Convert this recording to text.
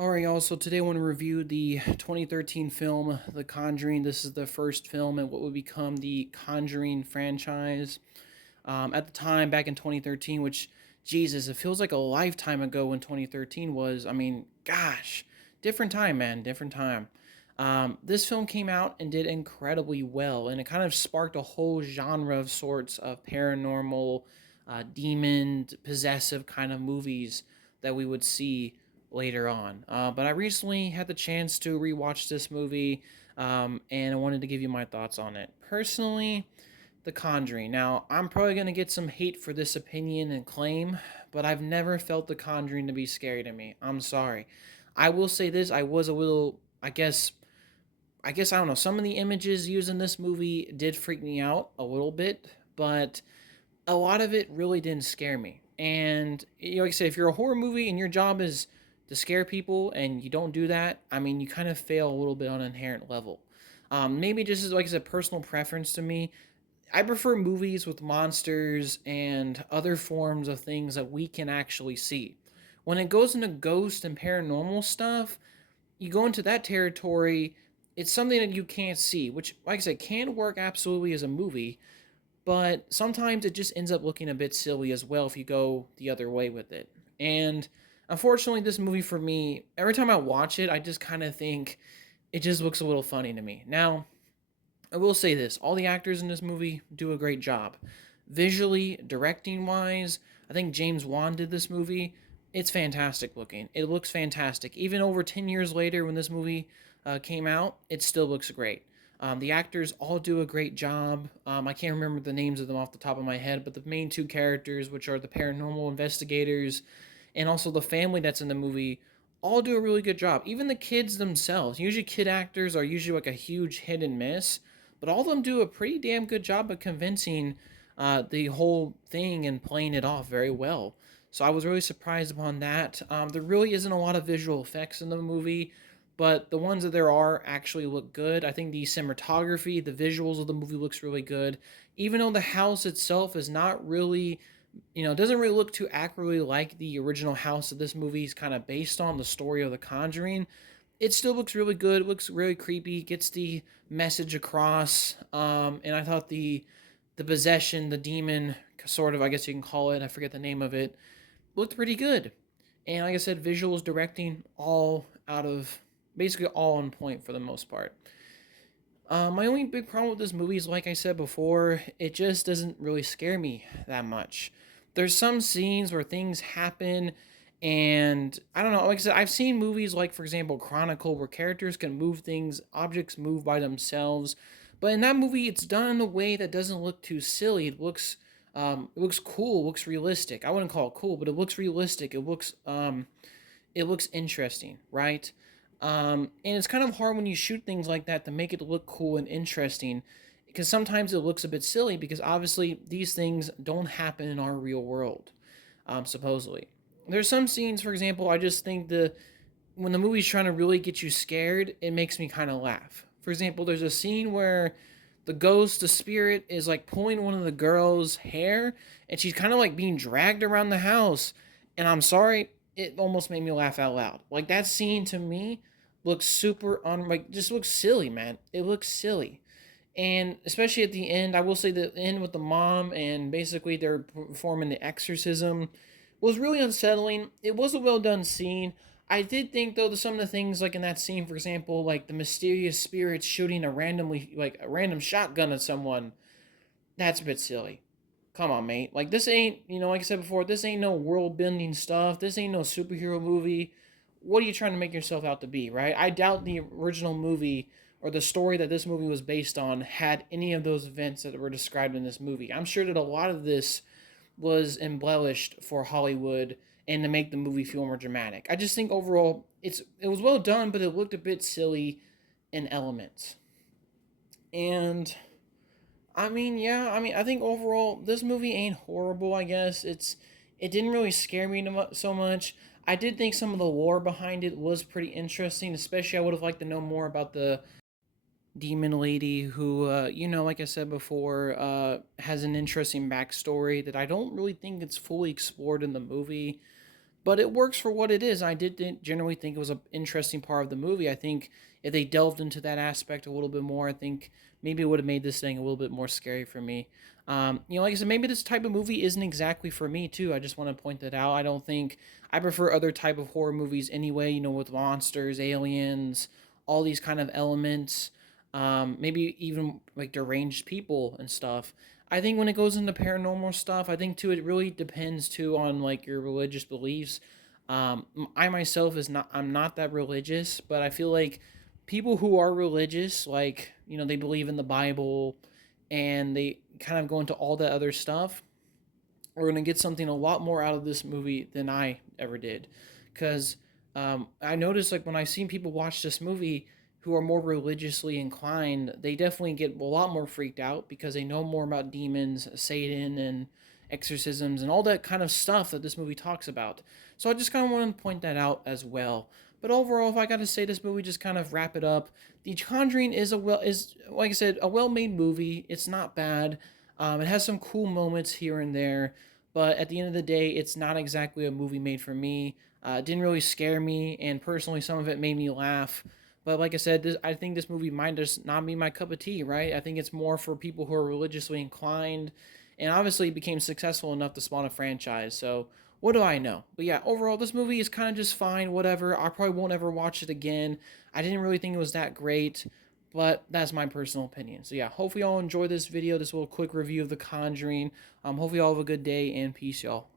Alright, y'all, so today I want to review the 2013 film, The Conjuring. This is the first film in what would become the Conjuring franchise. At the time, back in 2013, which, Jesus, it feels like a lifetime ago when 2013 was. I mean, gosh, different time, man, different time. This film came out and did incredibly well, and it kind of sparked a whole genre of sorts of paranormal, demon, possessive kind of movies that we would see later on. But I recently had the chance to rewatch this movie, and I wanted to give you my thoughts on it. Personally, The Conjuring. Now, I'm probably going to get some hate for this opinion and claim, but I've never felt The Conjuring to be scary to me. I'm sorry. I will say this, I was a little, I don't know, some of the images used in this movie did freak me out a little bit, but a lot of it really didn't scare me. And like I said, if you're a horror movie and your job is to scare people and you don't do that, I mean, you kind of fail a little bit on an inherent level. Maybe just as like I said, personal preference to me. I prefer movies with monsters and other forms of things that we can actually see. When it goes into ghost and paranormal stuff, you go into that territory, it's something that you can't see, which, like I said, can work absolutely as a movie, but sometimes it just ends up looking a bit silly as well if you go the other way with it. And unfortunately, this movie for me, every time I watch it, I just kind of think it just looks a little funny to me. Now, I will say this, all the actors in this movie do a great job. Visually, directing wise, I think James Wan did this movie. It's fantastic looking. It looks fantastic. Even over 10 years later, when this movie came out, it still looks great. The actors all do a great job. I can't remember the names of them off the top of my head, but the main two characters, which are the paranormal investigators and also the family that's in the movie, all do a really good job. Even the kids themselves. Usually, kid actors are usually like a huge hit and miss, but all of them do a pretty damn good job of convincing the whole thing and playing it off very well. So I was really surprised upon that. There really isn't a lot of visual effects in the movie, but the ones that there are actually look good. I think the cinematography, the visuals of the movie looks really good. Even though the house itself is not really, doesn't really look too accurately like the original house that this movie is kind of based on, the story of The Conjuring, it still looks really good. It looks really creepy. Gets the message across. And I thought the possession, the demon, sort of, I guess you can call it. I forget the name of it. Looked pretty good. And like I said, visuals, directing, all out of basically all on point for the most part. My only big problem with this movie is, like I said before, it just doesn't really scare me that much. There's some scenes where things happen, and I don't know. Like I said, I've seen movies like, for example, Chronicle, where characters can move things, objects move by themselves. But in that movie, it's done in a way that doesn't look too silly. It looks cool. It looks realistic. I wouldn't call it cool, but it looks realistic. It looks interesting, right? And it's kind of hard when you shoot things like that to make it look cool and interesting, because sometimes it looks a bit silly because obviously these things don't happen in our real world, supposedly. There's some scenes, for example, I just think when the movie's trying to really get you scared, it makes me kind of laugh. For example, there's a scene where the ghost, the spirit, is like pulling one of the girl's hair, and she's kind of like being dragged around the house. And I'm sorry, it almost made me laugh out loud. Like that scene to me looks super like just looks silly, man. It looks silly. And especially at the end, I will say the end with the mom and basically they're performing the exorcism was really unsettling. It was a well done scene. I did think though that some of the things like in that scene, for example, like the mysterious spirits shooting a random shotgun at someone, that's a bit silly. Come on, mate. Like this ain't, like I said before, this ain't no world bending stuff. This ain't no superhero movie. What are you trying to make yourself out to be, right? I doubt the original movie or the story that this movie was based on had any of those events that were described in this movie. I'm sure that a lot of this was embellished for Hollywood and to make the movie feel more dramatic. I just think overall it was well done, but it looked a bit silly in elements. And I think overall this movie ain't horrible. I guess it didn't really scare me so much. I did think some of the lore behind it was pretty interesting. Especially, I would have liked to know more about the demon lady who, like I said before, has an interesting backstory that I don't really think it's fully explored in the movie. but it works for what it is. I did generally think it was an interesting part of the movie. I think if they delved into that aspect a little bit more, I think maybe it would have made this thing a little bit more scary for me. Like I said, maybe this type of movie isn't exactly for me too. I just want to point that out. I don't think I prefer other type of horror movies anyway. With monsters, aliens, all these kind of elements. Maybe even like deranged people and stuff. I think when it goes into paranormal stuff, I think too it really depends too on like your religious beliefs. I myself is not I'm not that religious, but I feel like people who are religious, like they believe in the Bible, and they kind of go into all that other stuff, are going to get something a lot more out of this movie than I ever did. Because I noticed, like, when I've seen people watch this movie who are more religiously inclined, they definitely get a lot more freaked out because they know more about demons, Satan, and exorcisms, and all that kind of stuff that this movie talks about. So I just kind of wanted to point that out as well. But overall, if I got to say this movie, just kind of wrap it up. The Conjuring is like I said, a well-made movie. It's not bad. It has some cool moments here and there, but at the end of the day, it's not exactly a movie made for me. It didn't really scare me, and personally, some of it made me laugh. But like I said, I think this movie might just not be my cup of tea, right? I think it's more for people who are religiously inclined, and obviously it became successful enough to spawn a franchise. So what do I know? But yeah, overall, this movie is kind of just fine. Whatever. I probably won't ever watch it again. I didn't really think it was that great, but that's my personal opinion. So yeah, hopefully y'all enjoy this video, this little quick review of The Conjuring. Hopefully y'all have a good day, and peace, y'all.